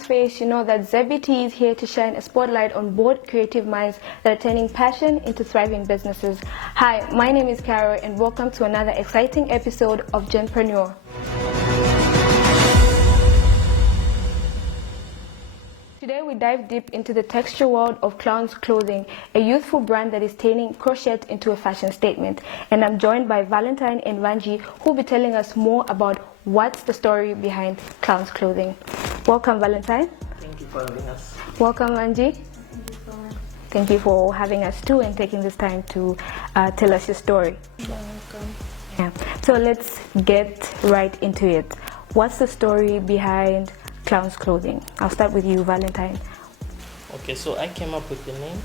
Clown's face, you know that Zambia is here to shine a spotlight on bold creative minds that are turning passion into thriving businesses. Hi, my name is Carol and welcome to another exciting episode of Genprenuer. Today we dive deep into the texture world of ClownsClothing, a youthful brand that is turning crochet into a fashion statement. And I'm joined by Valentine and Banji, who will be telling us more about what's the story behind ClownsClothing. Welcome, Valentine. Thank you for having us. Welcome, Banji. Thank you for having us too and taking this time to tell us your story. You're welcome. Yeah. So let's get right into it. What's the story behind ClownsClothing? I'll start with you, Valentine. Okay, so I came up with the name.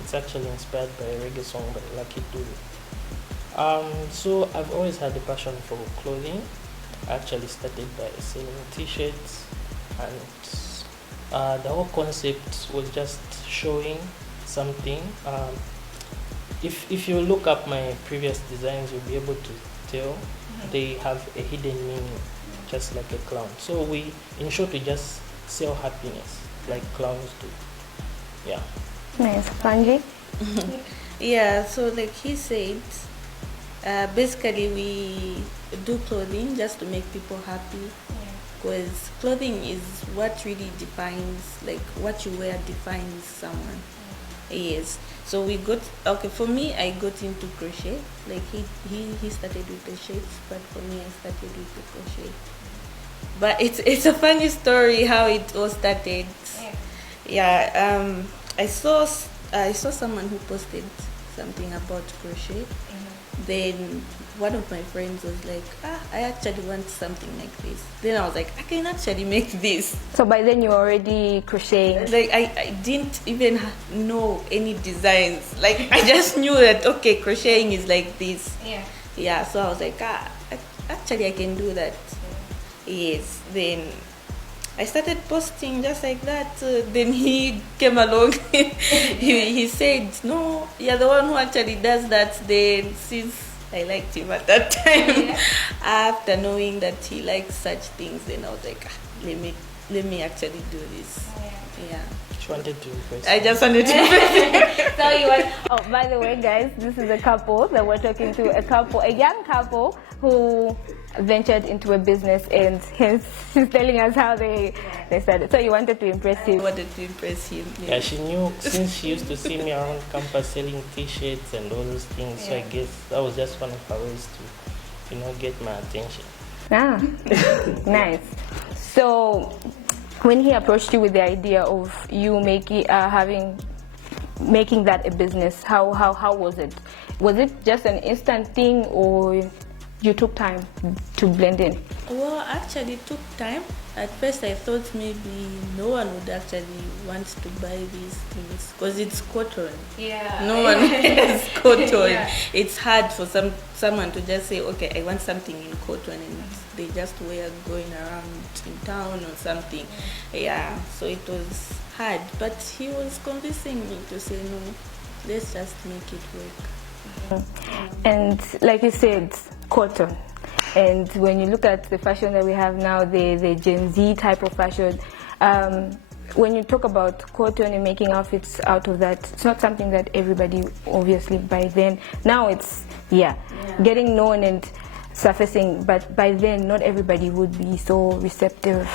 It's actually inspired by a reggae song by Lucky Dube. So I've always had a passion for clothing. I actually started by selling t-shirts, and the whole concept was just showing something. If you look up my previous designs, you'll be able to tell they have a hidden meaning, just like a clown. So in short, we just sell happiness like clowns do. Yeah. Nice. Banji? Yeah, so like he said, basically we do clothing just to make people happy, because clothing is what really defines, like what you wear defines someone. Yes. So we got, okay, for me I got into crochet. Like he started with the shapes, but for me I started with the crochet. But it's a funny story how it all started. Yeah. I saw someone who posted something about crochet. Then one of my friends was like, I actually want something like this. Then I was like, I can actually make this. So by then you're already crocheting? Like I didn't even know any designs. Like I just knew that, okay, crocheting is like this. Yeah, so I was like, actually I can do that. Yes. Then I started posting just like that. Then he came along. he said, no, you're the one who actually does that. Then since I liked him at that time, after knowing that he likes such things, then I was like, let me actually do this. Yeah. Just wanted to impress. I just wanted to impress. So you want, oh, by the way, guys, this is a couple that we're talking to, a young couple who ventured into a business, and hence she's telling us how they started. So you wanted to impress him. I wanted to impress him. Yeah, she knew since she used to see me around campus selling t-shirts and all those things. So I guess that was just one of her ways to, get my attention. Nice. So when he approached you with the idea of you making that a business, how was it? Was it just an instant thing, or you took time to blend in? Well, actually it took time. At first I thought maybe no one would actually want to buy these things because it's cotton. Yeah. No one wears cotton. Yeah. It's hard for someone to just say, okay, I want something in cotton, and they just wear going around in town or something. Yeah. So it was hard, but he was convincing me to say, no, let's just make it work. And like you said, cotton. And when you look at the fashion that we have now, the Gen Z type of fashion, when you talk about cotton and making outfits out of that, it's not something that everybody, obviously, by then. Now it's, getting known and surfacing, but by then not everybody would be so receptive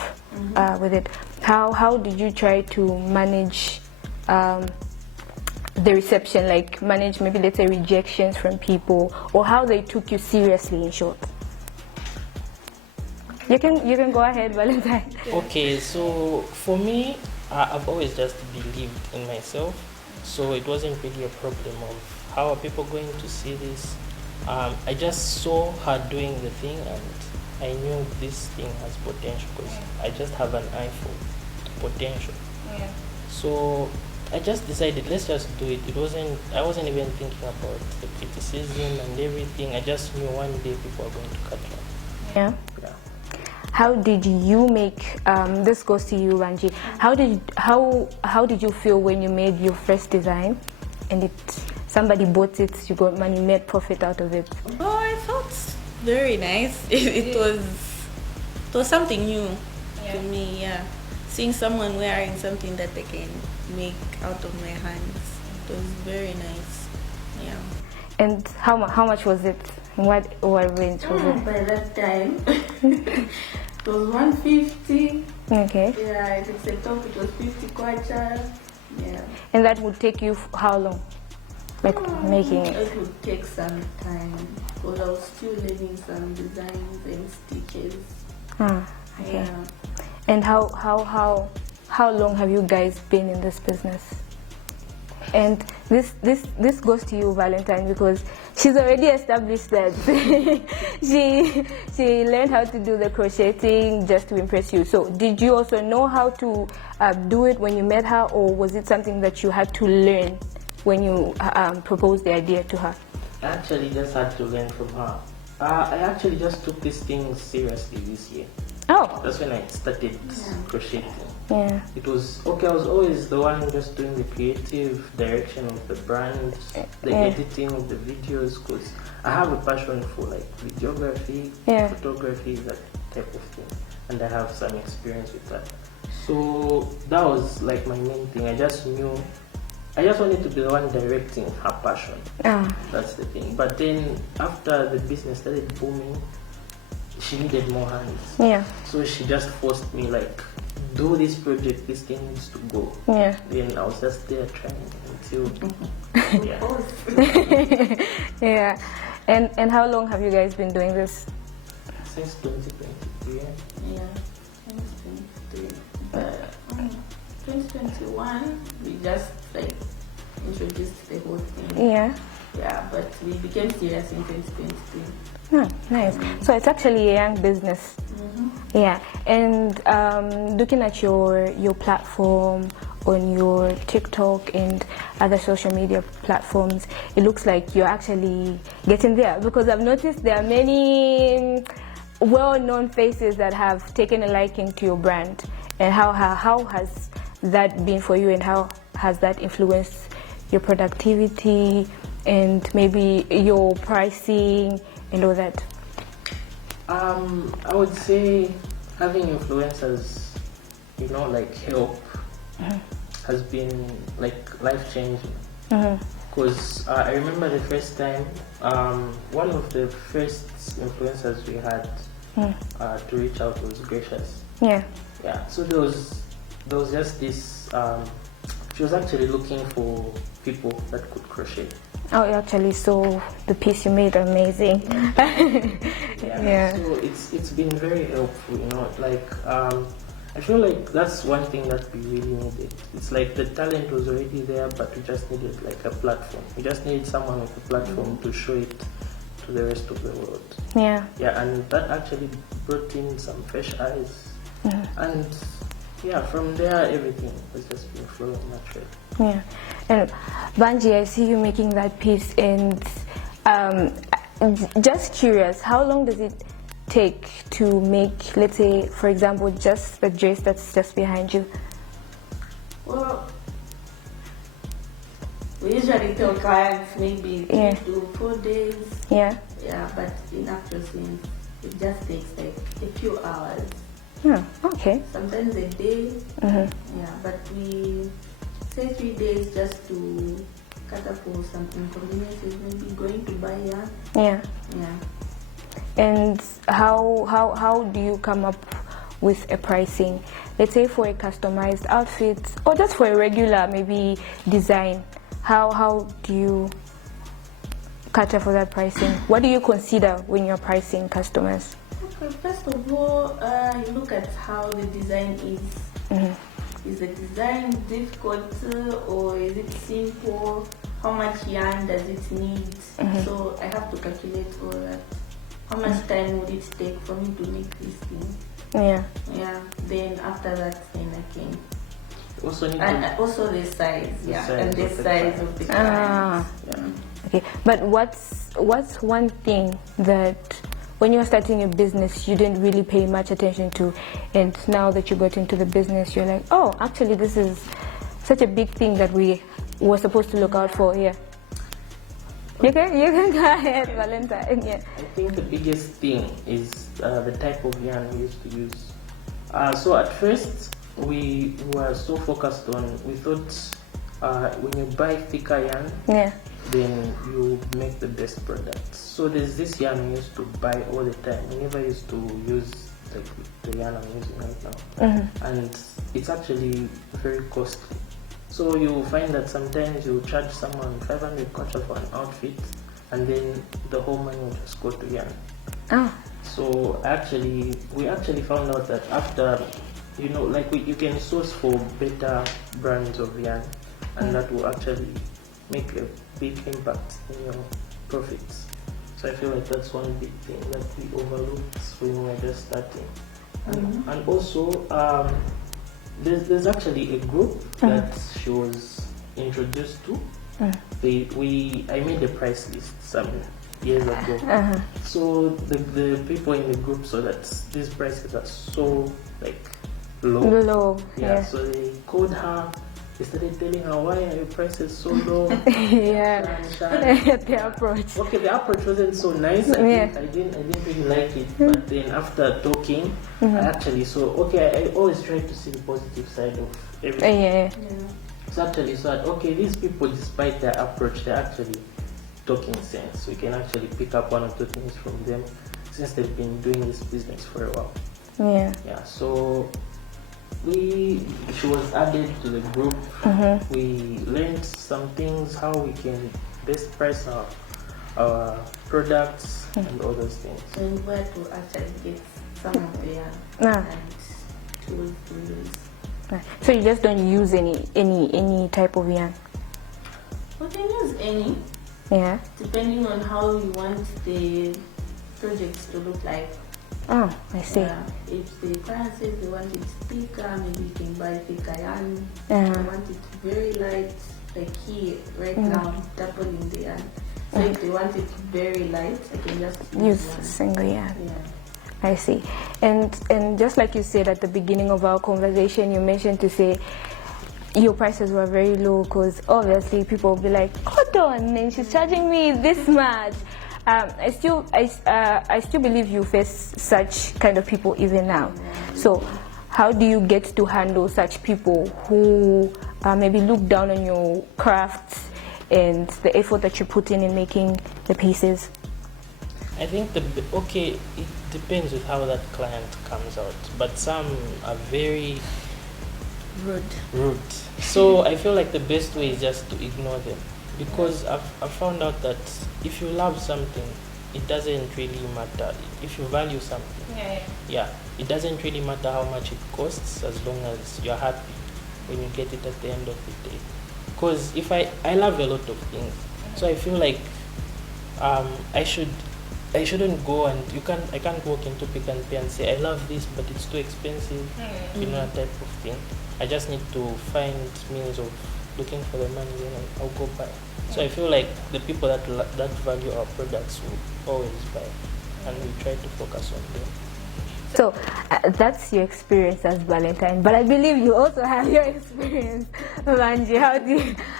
with it. How did you try to manage the reception, like manage maybe, let's say, rejections from people, or how they took you seriously, in short? You can go ahead, Valentine. Okay, so for me, I've always just believed in myself, so it wasn't really a problem of how are people going to see this. I just saw her doing the thing, and I knew this thing has potential because I just have an eye for potential. So I just decided, let's just do it. I wasn't even thinking about the criticism and everything. I just knew one day people are going to catch on. Yeah. How did you make? This goes to you, Banji. How did you feel when you made your first design, and somebody bought it? You got money, made profit out of it. Oh, I felt very nice. It was something new to me. Yeah. seeing someone wearing something that they can make out of my hands. It was very nice. Yeah. And how much was it? What range was it? By that time, it was 150. Okay. Yeah, if it's a top, it was 50 kwacha. Yeah. And that would take you how long? Like making it? It would take some time because I was still learning some designs and stitches. Okay. Yeah. And how long have you guys been in this business? And this goes to you, Valentine, because she's already established that she learned how to do the crocheting just to impress you. So did you also know how to do it when you met her, or was it something that you had to learn when you proposed the idea to her? I actually just had to learn from her. I actually just took this thing seriously this year. Oh. That's when I started crocheting. Yeah. It was okay. I was always the one just doing the creative direction of the brand, the editing of the videos, because I have a passion for like videography, photography, that type of thing, and I have some experience with that. So that was like my main thing. I just wanted to be the one directing her passion. That's the thing. But then after the business started booming, she needed more hands. Yeah. So she just forced me like, do this project, this thing needs to go. Yeah. Then I was just there trying until yeah. And how long have you guys been doing this? Since 2023. Yeah, 2023. But 2021 we just like introduced the whole thing. Yeah. Yeah, but we became serious in 2023. Nice. So it's actually a young business. Yeah. And looking at your platform on your TikTok and other social media platforms, it looks like you're actually getting there, because I've noticed there are many well-known faces that have taken a liking to your brand. And how has that been for you, and how has that influenced your productivity and maybe your pricing and all that? I would say having influencers, like help has been like life-changing. Because I remember the first time, one of the first influencers we had to reach out was Gracious. Yeah. So there was just this, she was actually looking for people that could crochet. Oh, I actually saw the piece you made, amazing. Yeah. So it's been very helpful, like I feel like that's one thing that we really needed. It's like the talent was already there, but we just needed like a platform. We just needed someone with a platform to show it to the rest of the world. Yeah. And that actually brought in some fresh eyes. And from there everything has just been flowing naturally. Yeah. And Banji, I see you making that piece, and just curious, how long does it take to make, let's say, for example, just the dress that's just behind you? Well, we usually tell clients maybe 3 to 4 days. Yeah, but in actual sense, it just takes like a few hours. Okay. Sometimes a day. But we say 3 days just to cater for some inconveniences, maybe going to buy yarn. Yeah. And how do you come up with a pricing? Let's say for a customized outfit, or just for a regular maybe design. How do you cater for that pricing? What do you consider when you're pricing customers? Okay, first of all, you look at how the design is. Is the design difficult, or is it simple? How much yarn does it need? So I have to calculate all that. How much time would it take for me to make this thing? Then after that, then I can. Also the size, and the size of the client. Okay, but what's one thing that when you were starting your business you didn't really pay much attention to, and now that you got into the business you're like, oh, actually this is such a big thing that we were supposed to look out for here? You can go ahead, Valentine. I think the biggest thing is the type of yarn we used to use. So at first we were so focused on, we thought when you buy thicker yarn, then you make the best product. So there's this yarn we used to buy all the time. We never used to use like the yarn I'm using right now, and it's actually very costly. So you find that sometimes you charge someone 500 kwacha for an outfit, and then the whole money will just go to yarn. So we actually found out that after, you know, like you can source for better brands of yarn, and that will actually make a big impact in your profits. So I feel like that's one big thing that we overlooked when we were just starting. And also, there's actually a group that she was introduced to. I made a price list some years ago. So the people in the group saw that these prices are so like low. Yeah. So they called her. They started telling her, why are your prices so low? The approach. Okay, the approach wasn't so nice. I didn't really like it. But then after talking, I actually saw, I always try to see the positive side of everything. So actually saw that, these people, despite their approach, they're actually talking sense. We can actually pick up one or two things from them since they've been doing this business for a while. So she was added to the group. We learned some things, how we can best price our products and all those things. And where to actually get some of the and tools to use. So you just don't use any type of yarn? We can use any. Depending on how you want the projects to look like. Oh, I see. If the client says they want it thicker, maybe you can buy thicker yarn. They want it very light, like here right now, doubling the yarn. So if they want it very light, I can just use single yarn. I see. And just like you said at the beginning of our conversation, you mentioned to say your prices were very low because obviously people will be like, hold on, and she's charging me this much. I still believe you face such kind of people even now. So how do you get to handle such people who maybe look down on your craft and the effort that you put in making the pieces? I think it depends with how that client comes out, but some are very rude. So I feel like the best way is just to ignore them. Because I've found out that if you love something, it doesn't really matter. If you value something, it doesn't really matter how much it costs as long as you're happy when you get it at the end of the day. Because if I love a lot of things, so I feel like I shouldn't go and I can't walk into Pick and Pay and say I love this but it's too expensive, that type of thing. I just need to find means of looking for the money, then I'll go buy. So I feel like the people that value our products will always buy, and we try to focus on them. So that's your experience as Valentine, but I believe you also have your experience, Banji.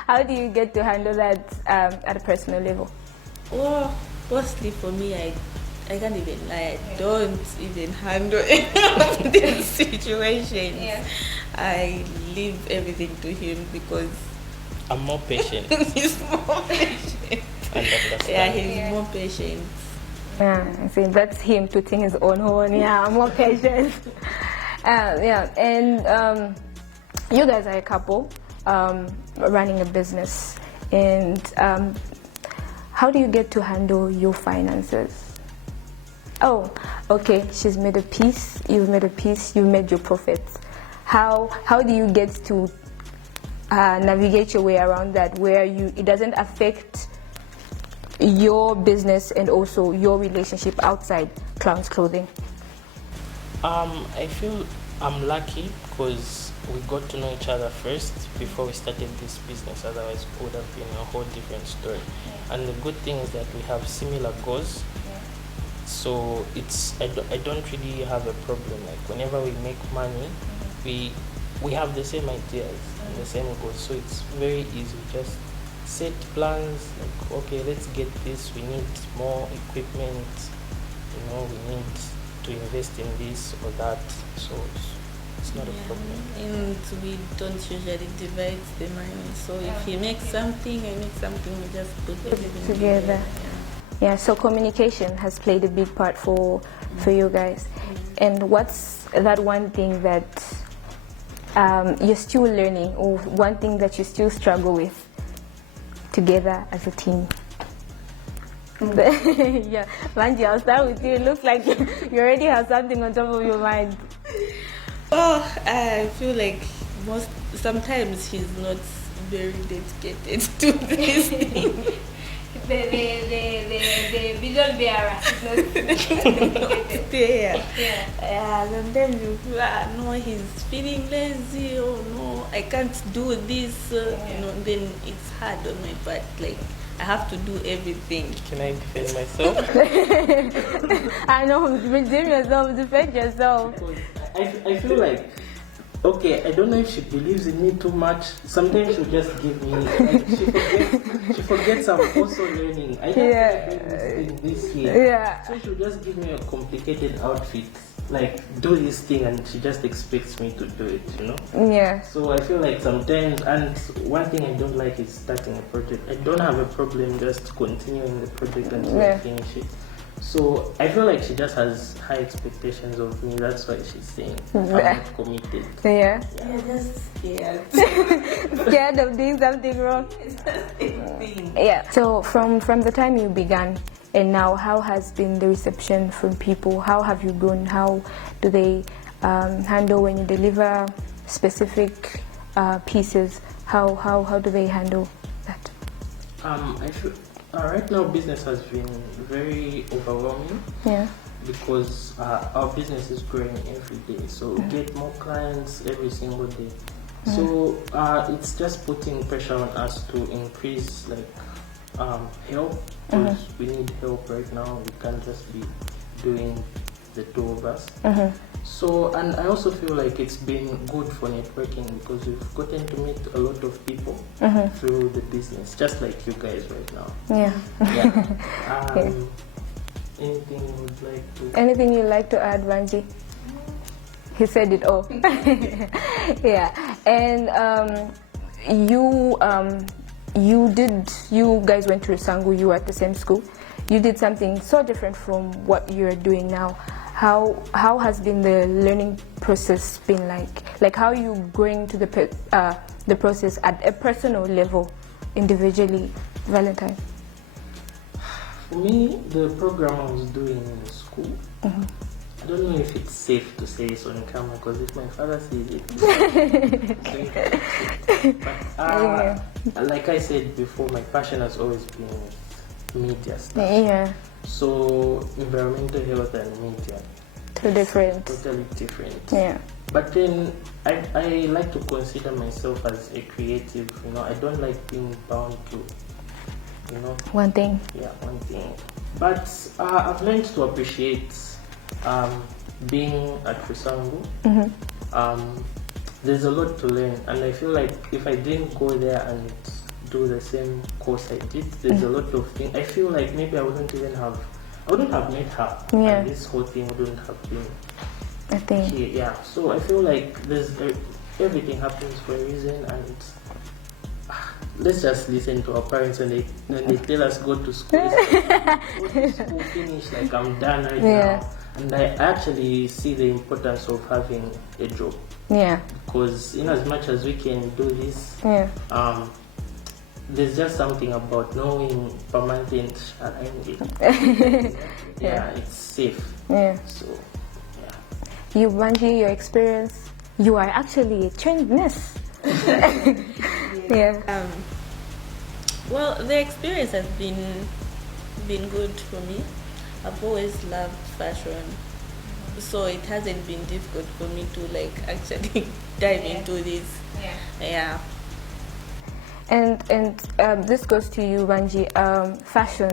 How do you get to handle that at a personal level? Well, mostly for me, I can't even lie. I don't even handle any of these situations. I leave everything to him because I'm more patient. He's more patient. He's more patient. I see. That's him putting his own horn. I'm more patient. And you guys are a couple running a business, and how do you get to handle your finances? Oh, okay. She's made a piece. You've made a piece. You've made your profits. How do you get to navigate your way around that, where it doesn't affect your business and also your relationship outside Clowns Clothing? I feel I'm lucky because we got to know each other first before we started this business. Otherwise, it would have been a whole different story. And the good thing is that we have similar goals. So I don't really have a problem. Like whenever we make money, we have the same ideas and the same goals. So it's very easy. Just set plans. Like okay, let's get this. We need more equipment. We need to invest in this or that. So It's not a problem. And we don't usually divide the money. So if he makes something, I make something, we just put everything Together. Yeah, so communication has played a big part for you guys. And what's that one thing that you're still learning, or one thing that you still struggle with together as a team? Yeah, Banji, I'll start with you. It looks like you already have something on top of your mind. Oh, I feel like sometimes he's not very dedicated to this thing. The vision bearer is not Yeah. Sometimes you feel, no, he's feeling lazy, or no, I can't do this. Then it's hard on my part. Like, I have to do everything. Can I defend myself? I know, redeem yourself, defend yourself. I feel like, okay, I don't know if she believes in me too much. Sometimes she'll just give me, like, she forgets I'm also learning. I just doing this year. Yeah. So she'll just give me a complicated outfit, like, do this thing, and she just expects me to do it, you know? Yeah. So I feel like sometimes, and one thing I don't like is starting a project. I don't have a problem just continuing the project until I finish it. So I feel like she just has high expectations of me. That's why she's saying I'm not committed. Yeah. Yeah, just scared. Scared of doing something wrong. Yeah. So from the time you began and now, how has been the reception from people? How have you grown? How do they handle when you deliver specific pieces? How do they handle that? I feel right now business has been very overwhelming. Yeah. Because our business is growing every day, so we get more clients every single day. So it's just putting pressure on us to increase help, because we need help right now. We can't just be doing the two of us. So, and I also feel like it's been good for networking, because we've gotten to meet a lot of people through the business, just like you guys right now. Yeah. Anything you would like to? Anything you'd like to add, Banji? He said it all. Yeah. And you guys went to Rusangu, you were at the same school. You did something so different from what you're doing now. How has been the learning process been like? Like, how are you going to the process at a personal level, individually, Valentine? For me, the program I was doing in school, I don't know if it's safe to say this on camera, because if my father sees it, but like I said before, my passion has always been with media stuff. Yeah. So environmental health and media, totally different. Yeah. But then I like to consider myself as a creative. You know, I don't like being bound to, you know, one thing. Yeah, one thing. But I've learned to appreciate being at Rusangu. There's a lot to learn, and I feel like if I didn't go there and do the same course I did, there's a lot of things. I feel like maybe I wouldn't have met her. Yeah. And this whole thing wouldn't have been I think. here. Yeah. So I feel like everything happens for a reason, and let's just listen to our parents when they tell us go to school. Go to school, finish, like I'm done right now. And I actually see the importance of having a job. Yeah. Because in as much as we can do this, there's just something about knowing permanent arrangement. It's safe. Yeah. So, You, Banji, your experience, you are actually a trained nurse. Yeah. Well, the experience has been good for me. I've always loved fashion, so it hasn't been difficult for me to actually dive into this. Yeah. And this goes to you, Banji. Fashion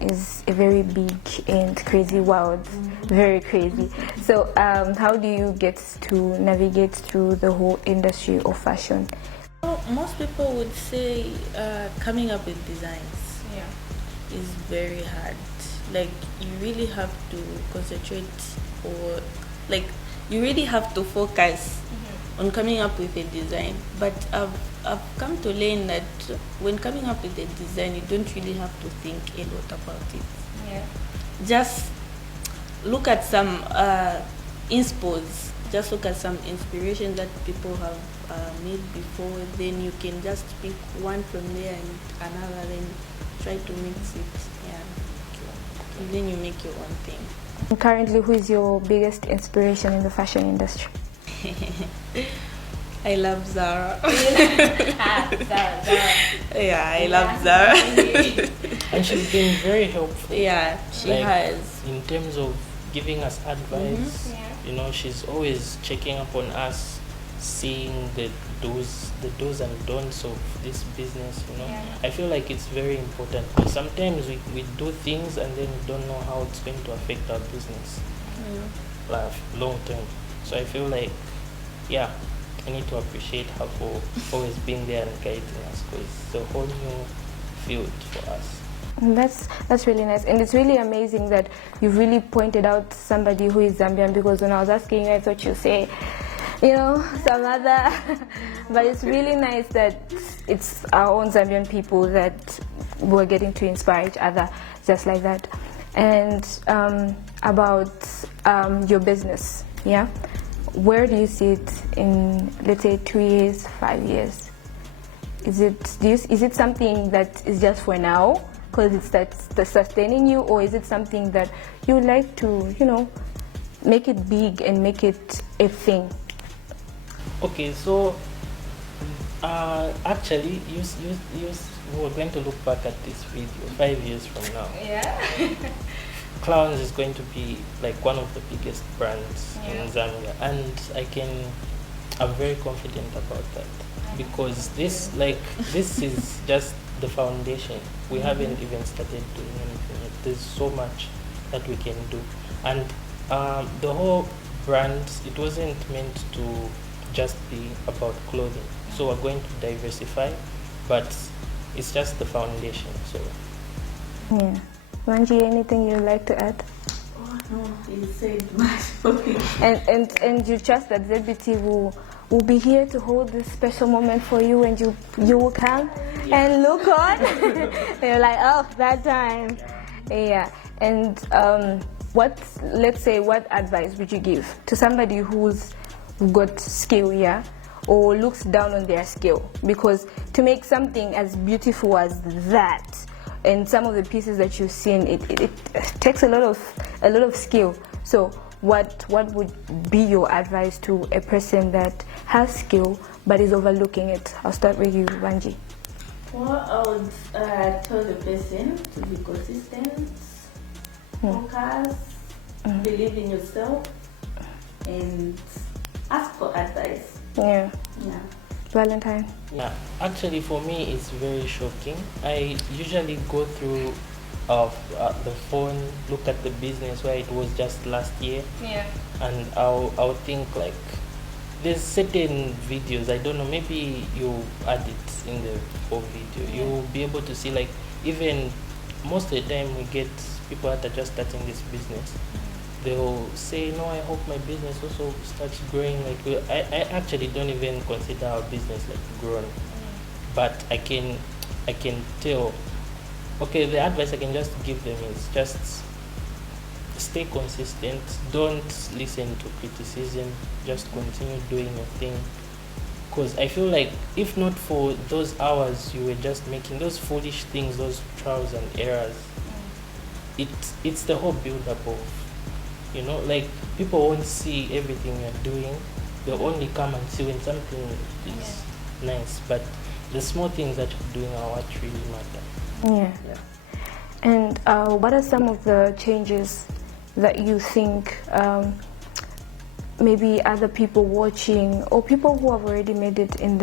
is a very big and crazy world, very crazy. So how do you get to navigate through the whole industry of fashion? Well, most people would say coming up with designs is very hard. Like, you really have to concentrate, or you really have to focus on coming up with a design. But I've come to learn that when coming up with a design, you don't really have to think a lot about it. Yeah. Just look at some inspos. Just look at some inspiration that people have made before. Then you can just pick one from there and another, then try to mix it. Yeah. And then you make your own thing. Currently, who is your biggest inspiration in the fashion industry? I love Zara. Zara. Yeah, I love Zara. And she's been very helpful. Yeah, she has. In terms of giving us advice, you know, she's always checking up on us, seeing the do's and don'ts of this business, you know. I feel like it's very important because sometimes we do things and then we don't know how it's going to affect our business like long term. So I feel like, yeah, I need to appreciate her for always being there and guiding us because it's a whole new field for us. That's really nice, and it's really amazing that you've really pointed out somebody who is Zambian, because when I was asking you, I thought you'd say, you know, some other, but it's really nice that it's our own Zambian people that we're getting to inspire each other just like that. And about your business, yeah, where do you see it in, let's say, 2 years, 5 years? Is it something that is just for now, because it's sustaining you, or is it something that you would like to, you know, make it big and make it a thing? Okay, so actually, we're going to look back at this video 5 years from now. Yeah. Clowns is going to be like one of the biggest brands in Zambia, and I'm very confident about that because this is just the foundation. We haven't even started doing anything yet. There's so much that we can do, and the whole brand, it wasn't meant to just be about clothing. So we're going to diversify, but it's just the foundation. So yeah. Banji, anything you'd like to add? Oh no, you said much for me. And you trust that ZBT will be here to hold this special moment for you, and you will come and look on. You're like, oh, that time. Yeah. And what advice would you give to somebody who's got skill, yeah, or looks down on their skill? Because to make something as beautiful as that, and some of the pieces that you've seen, it takes a lot of skill. So what would be your advice to a person that has skill but is overlooking it? I'll start with you, Banji. Well, I would tell the person to be consistent, focus, believe in yourself, and ask for advice. Yeah. Yeah. Valentine. yeah, actually for me it's very shocking. I usually go through the phone, look at the business where it was just last year, and I'll think like there's certain videos, I don't know, maybe you add it in the whole video, you'll be able to see like even most of the time we get people that are just starting this business, they'll say, no, I hope my business also starts growing. Like I actually don't even consider our business like grown, but I can tell. Okay, the advice I can just give them is just stay consistent. Don't listen to criticism. Just continue doing your thing. Because I feel like if not for those hours you were just making those foolish things, those trials and errors, it's the whole build-up of, you know, like people won't see everything you're doing. They'll only come and see when something is nice. But the small things that you're doing are what really matter. Yeah. And what are some of the changes that you think maybe other people watching or people who have already made it in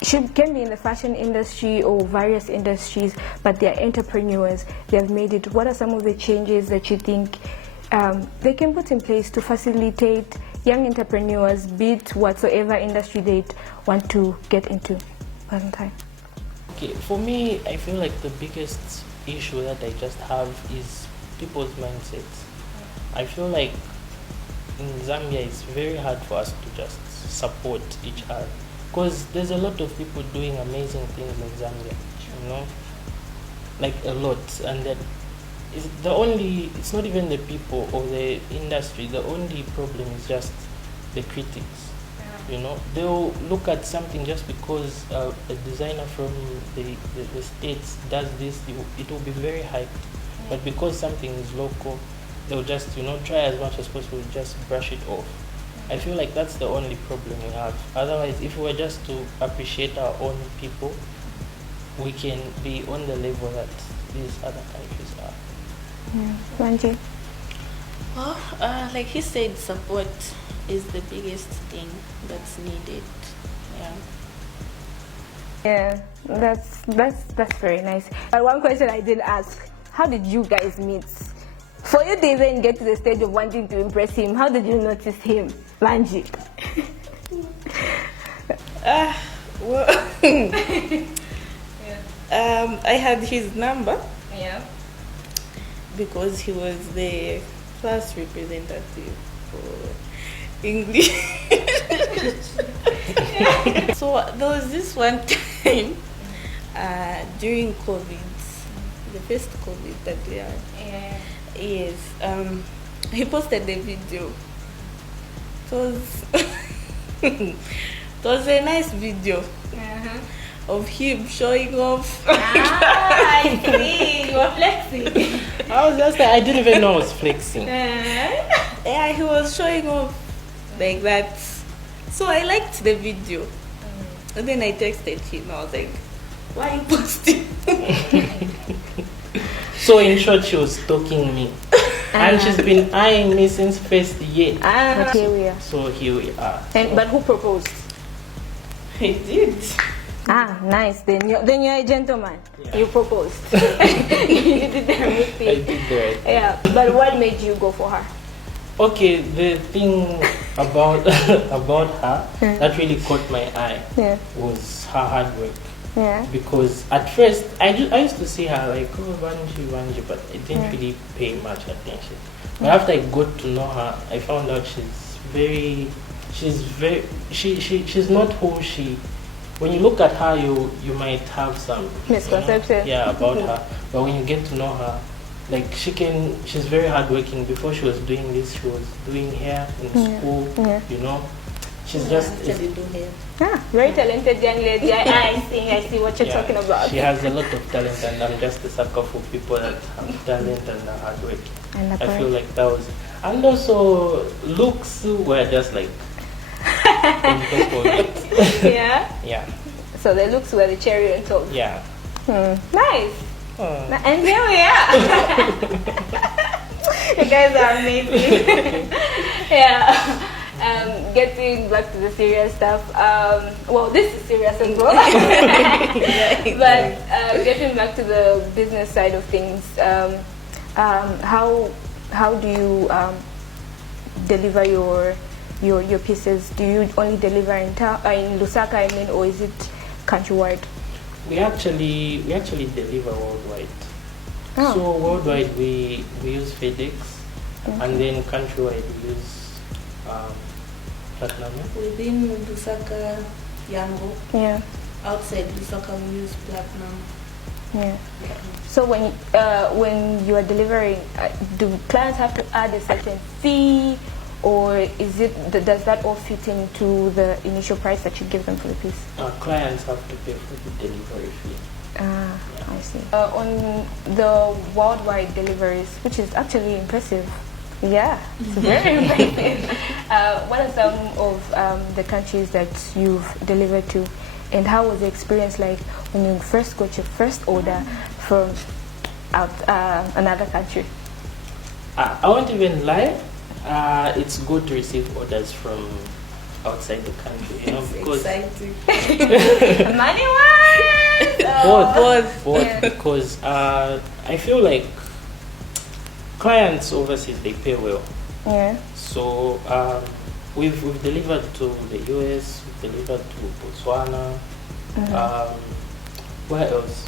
can be in the fashion industry or various industries, but they're entrepreneurs, they have made it. What are some of the changes that you think they can put in place to facilitate young entrepreneurs, be it whatsoever industry they want to get into? Valentine. Okay, for me, I feel like the biggest issue that I just have is people's mindsets. I feel like in Zambia it's very hard for us to just support each other, because there's a lot of people doing amazing things in Zambia, you know, like a lot, and that it's not even the people or the industry. The only problem is just the critics. You know, they'll look at something just because a designer from the States does this, it will be very hyped. But because something is local, they'll just, you know, try as much as possible to just brush it off. I feel like that's the only problem we have. Otherwise, if we were just to appreciate our own people, we can be on the level that these other countries are. Banji? Well, like he said, support is the biggest thing that's needed. Yeah, that's very nice. But one question I did ask: how did you guys meet? For you to even get to the stage of wanting to impress him, how did you notice him, Banji? Well, I had his number. Yeah. Because he was the class representative for English. So there was this one time during COVID, the first COVID that we had. Yeah. Yes. He posted the video. It was a nice video of him showing off. I see. You were flexing. I was just like, I didn't even know I was flexing. Yeah, he was showing off like that. So I liked the video. And then I texted him. I was like, why are you posting? So in short, she was stalking me. And she's been eyeing me since first year. But here we are. So here we are. But who proposed? He did. Nice. Then you're a gentleman. Yeah. You proposed. You did the right I thing. did the right thing. Yeah. But what made you go for her? Okay, the thing about about her that really caught my eye was her hard work. Yeah. Because at first I used to see her like, oh, Banji, but I didn't really pay much attention. But after I got to know her, I found out she's not who she. When you look at her, you might have some misconception. About her. But when you get to know her, like she's very hardworking. Before she was doing this, she was doing hair in school. Yeah. You know, she's just actually do hair. Very talented young lady. I see what you're talking about. She has a lot of talent, and I'm just a sucker for people that have talent and are hardworking. I feel like that was, and also looks were just like. Yeah. Yeah. So the looks were the cherry on top. Yeah. Nice. And here we are. You guys are amazing. Yeah. Getting back to the serious stuff. Well, this is serious as well. But getting back to the business side of things, how do you deliver your pieces? Do you only deliver in Lusaka, or is it countrywide? We actually deliver worldwide. So worldwide we use FedEx, and then countrywide we use Platinum. Within Lusaka, Yango. Yeah. Outside Lusaka, we use Platinum. Yeah. So when you are delivering, do clients have to add a certain fee, or does that all fit into the initial price that you give them for the piece? Clients have to pay for the delivery fee. I see. On the worldwide deliveries, which is actually impressive. Yeah, it's very impressive. What are some of the countries that you've delivered to, and how was the experience like when you first got your first order from another country? I won't even lie. It's good to receive orders from outside the country, you know, because money-wise, both yeah. Because I feel like clients overseas, they pay well. Yeah. So we've delivered to the US, we've delivered to Botswana. Where else?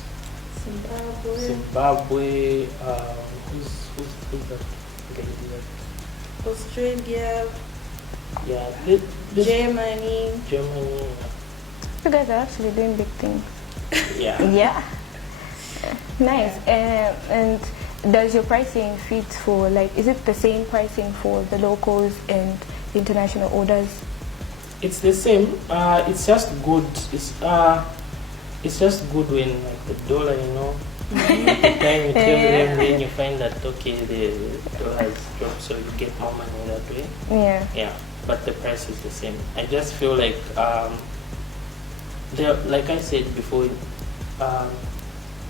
Zimbabwe. Who's that? Australia, Yeah, Germany. Germany. You guys are actually doing big things. Yeah. Yeah. Nice. And does your pricing fit for, like, is it the same pricing for the locals and international orders? It's the same. It's just good. It's just good when, like, the dollar, you know, at the time you tell them, then you find that okay, the dollar has dropped, so you get more money that way. Yeah. Yeah, but the price is the same. I just feel like like I said before,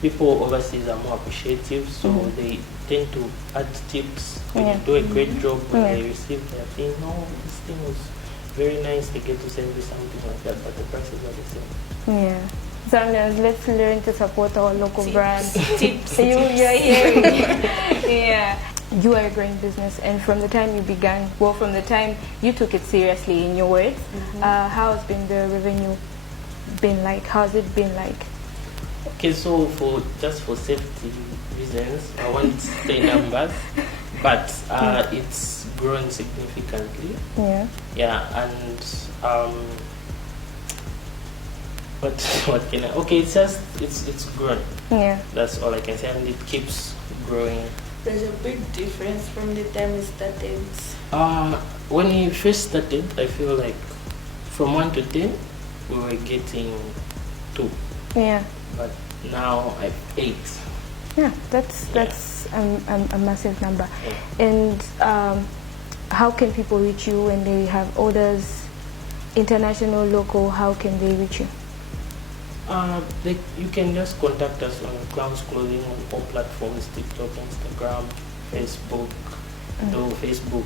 people overseas are more appreciative, so they tend to add tips when you do a great job. When they receive their thing, no, this thing was very nice, they get to send you something like that, but the prices are the same. Yeah. Zambians, let's learn to support our local brands. Tips. You're hearing. Yeah. You are a growing business, and from the time you began, well, from the time you took it seriously, in your words, how has been the revenue been like? How has it been like? Okay, so for safety reasons, I won't say numbers, but it's grown significantly. Yeah. Yeah, and what can I? Okay, it's grown. Yeah. That's all I can say, and it keeps growing. There's a big difference from the time we started. When we first started, I feel like from 1 to 10, we were getting 2. Yeah. But now I have 8. Yeah, that's a massive number. Yeah. And how can people reach you when they have orders, international, local? How can they reach you? You can just contact us on ClownsClothing on all platforms: TikTok, Instagram, Facebook. Though Facebook,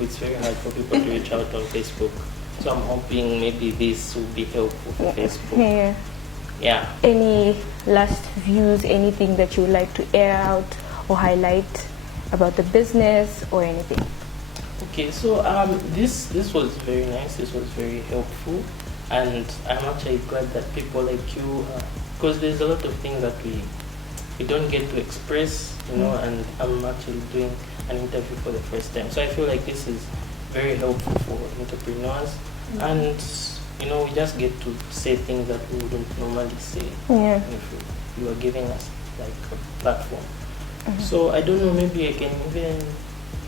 it's very hard for people to reach out on Facebook. So I'm hoping maybe this will be helpful for Facebook. Yeah. Yeah. Any last views, anything that you would like to air out or highlight about the business or anything? Okay, so this was very nice. This was very helpful, and I'm actually glad that people like you, because there's a lot of things that we don't get to express, you know. And I'm actually doing an interview for the first time, so I feel like this is very helpful for entrepreneurs, and you know, we just get to say things that we wouldn't normally say. Yeah. If you are giving us like a platform. So I don't know, maybe I can even,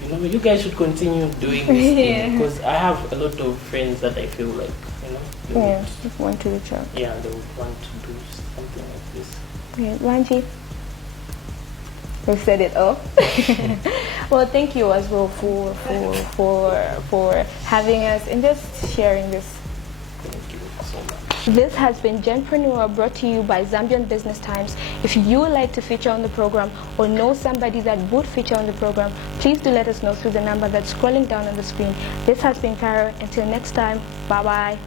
you know, you guys should continue doing this thing, because I have a lot of friends that I feel like, you know, they would want to reach out. Yeah, they would want to do something like this. Okay, Banji, we've said it all. Well, thank you as well for having us and just sharing this. Thank you so much. This has been Genprenuer, brought to you by Zambian Business Times. If you would like to feature on the program or know somebody that would feature on the program, please do let us know through the number that's scrolling down on the screen. This has been Kara. Until next time, bye-bye.